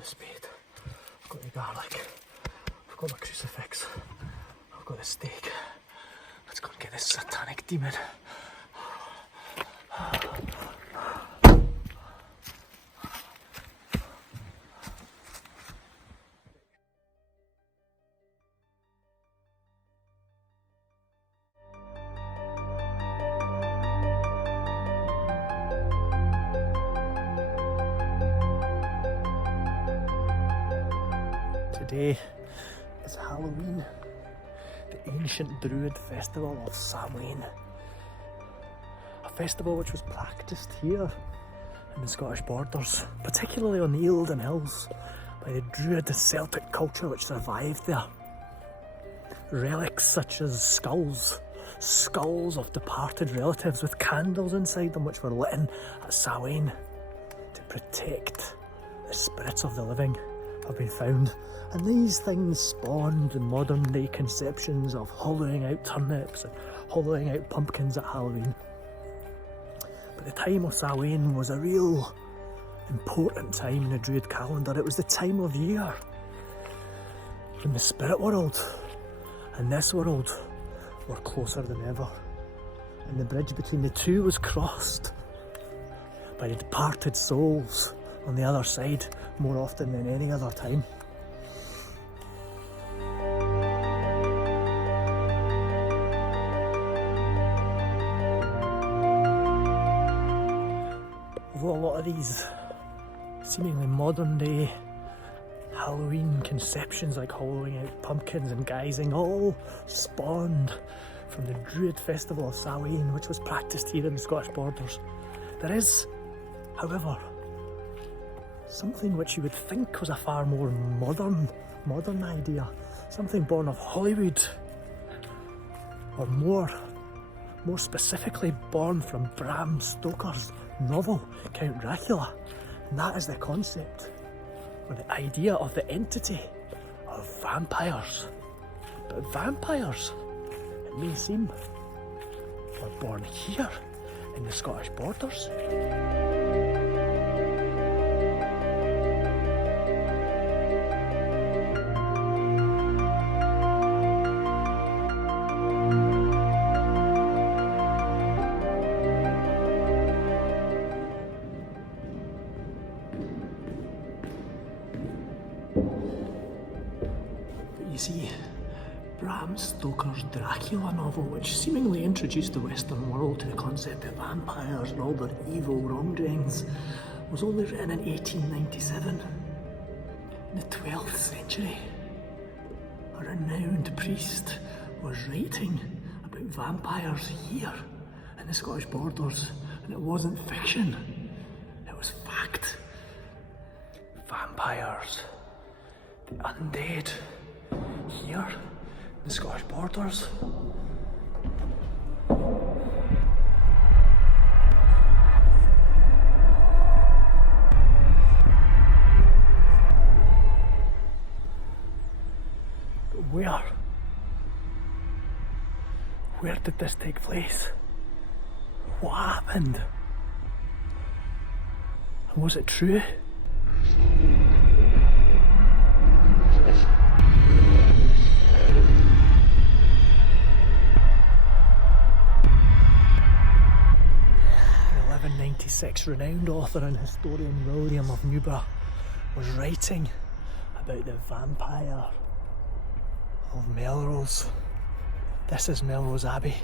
got a spade, I've got the garlic, I've got my crucifix, I've got the stake. Let's go and get this satanic demon. Today is Halloween, the ancient druid festival of Samhain. A festival which was practised here in the Scottish borders, particularly on the Eildon Hills, by the druid Celtic culture which survived there. Relics such as skulls of departed relatives with candles inside them which were lit at Samhain to protect the spirits of the living have been found, and these things spawned the modern day conceptions of hollowing out turnips and hollowing out pumpkins at Halloween. But the time of Samhain was a real important time in the Druid calendar. It was the time of year when the spirit world and this world were closer than ever, and the bridge between the two was crossed by the departed souls on the other side more often than any other time. Although a lot of these seemingly modern day Halloween conceptions like hollowing out pumpkins and guising all spawned from the Druid festival of Samhain, which was practised here in the Scottish borders, there is, however, something which you would think was a far more modern idea, something born of Hollywood, or more specifically born from Bram Stoker's novel Count Dracula, and that is the concept or the idea of the entity of vampires. But vampires, it may seem, were born here in the Scottish borders. You see, Bram Stoker's Dracula novel, which seemingly introduced the Western world to the concept of vampires and all their evil wrongdoings, was only written in 1897. In the 12th century, a renowned priest was writing about vampires here in the Scottish borders, and it wasn't fiction, it was fact. Vampires, the undead, here in the Scottish borders. But where did this take place? What happened? And was it true? Renowned author and historian William of Newburgh was writing about the vampire of Melrose. This is Melrose Abbey,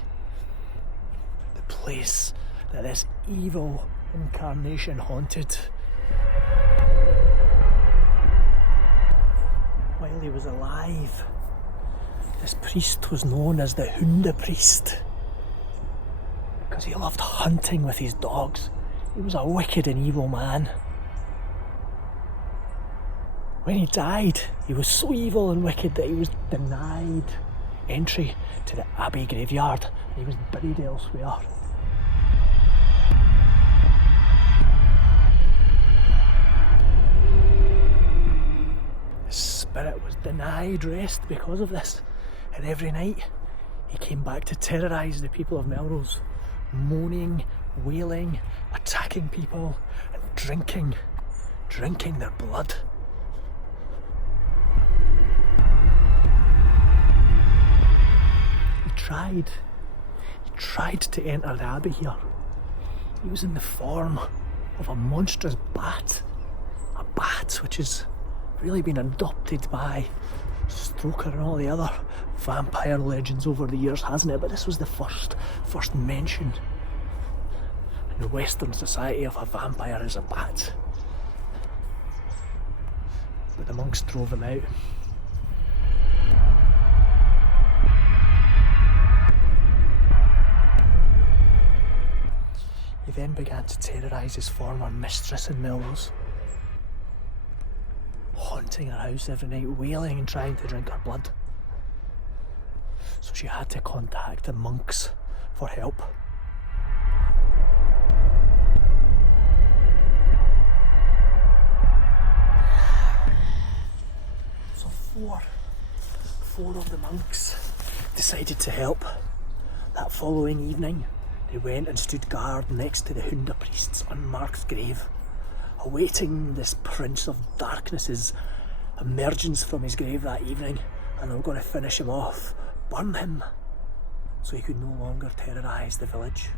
the place that this evil incarnation haunted. While he was alive, this priest was known as the Hounda priest because he loved hunting with his dogs. He was a wicked and evil man. When he died, he was so evil and wicked that he was denied entry to the Abbey graveyard, and he was buried elsewhere. His spirit was denied rest because of this, and every night he came back to terrorise the people of Melrose, moaning, wailing, attacking people and drinking their blood tried to enter the abbey here. He was in the form of a monstrous bat. A bat which has really been adopted by Stoker and all the other vampire legends over the years, hasn't it? But this was the first mention in the Western society of a vampire as a bat. But the monks drove him out. He then began to terrorise his former mistress in Melrose, haunting her house every night, wailing and trying to drink her blood. So she had to contact the monks for help. So four of the monks decided to help. That following evening, they went and stood guard next to the Hunda priest's unmarked grave, awaiting this Prince of Darkness's emergence from his grave that evening, and they were going to finish him off, burn him, so he could no longer terrorise the village.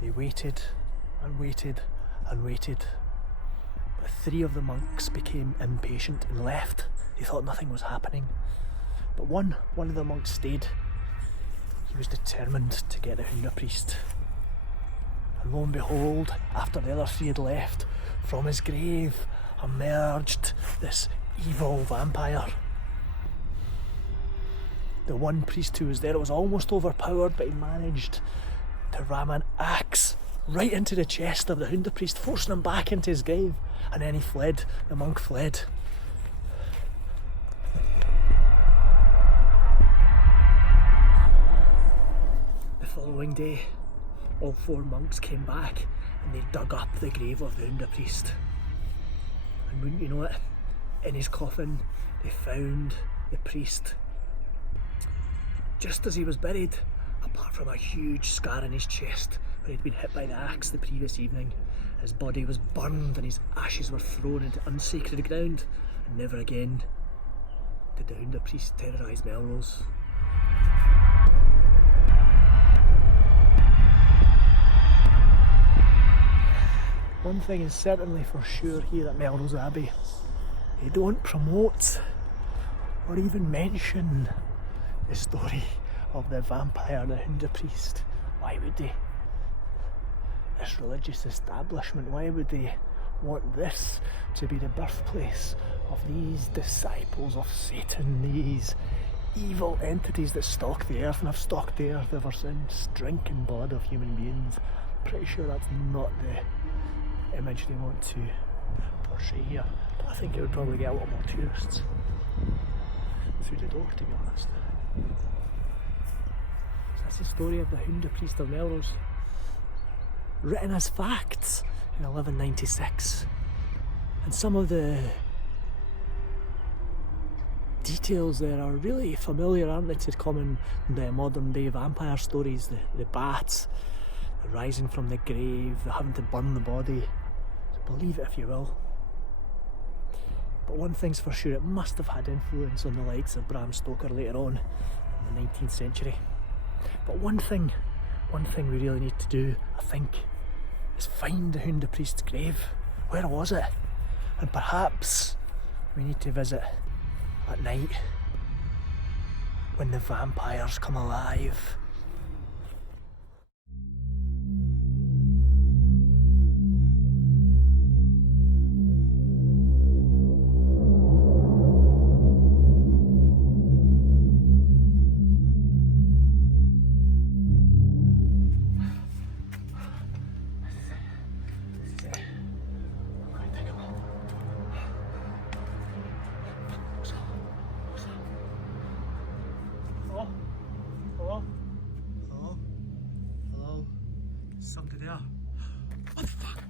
They waited and waited and waited, but 3 of the monks became impatient and left. They thought nothing was happening, but one of the monks stayed. He was determined to get the Hunda priest. And lo and behold, after the other 3 had left, from his grave emerged this evil vampire. The one priest who was there was almost overpowered, but he managed to ram an axe right into the chest of the Hunda priest, forcing him back into his grave. And then he fled. The monk fled. The following day, all 4 monks came back and they dug up the grave of the Hunda priest. And wouldn't you know it, in his coffin they found the priest just as he was buried, apart from a huge scar in his chest where he'd been hit by the axe the previous evening. His body was burned and his ashes were thrown into unsacred ground, and never again did the Hunda priest terrorise Melrose. One thing is certainly for sure here at Melrose Abbey, they don't promote or even mention the story of the vampire, the Hunda priest. Why would they? This religious establishment, why would they want this to be the birthplace of these disciples of Satan, these evil entities that stalk the earth and have stalked the earth ever since, drinking blood of human beings? Pretty sure that's not the image they want to portray here, but I think it would probably get a lot more tourists through the door, to be honest. So that's the story of the Hunda priest of Melrose, written as facts in 1196, and some of the details there are really familiar, aren't they, to common modern day vampire stories. The bats, the rising from the grave, the having to burn the body. Believe it if you will. But one thing's for sure, it must have had influence on the likes of Bram Stoker later on in the 19th century. But one thing we really need to do, I think, is find the Hunda priest's grave. Where was it? And perhaps we need to visit at night when the vampires come alive. Hello? Hello? Somebody there? What the fuck?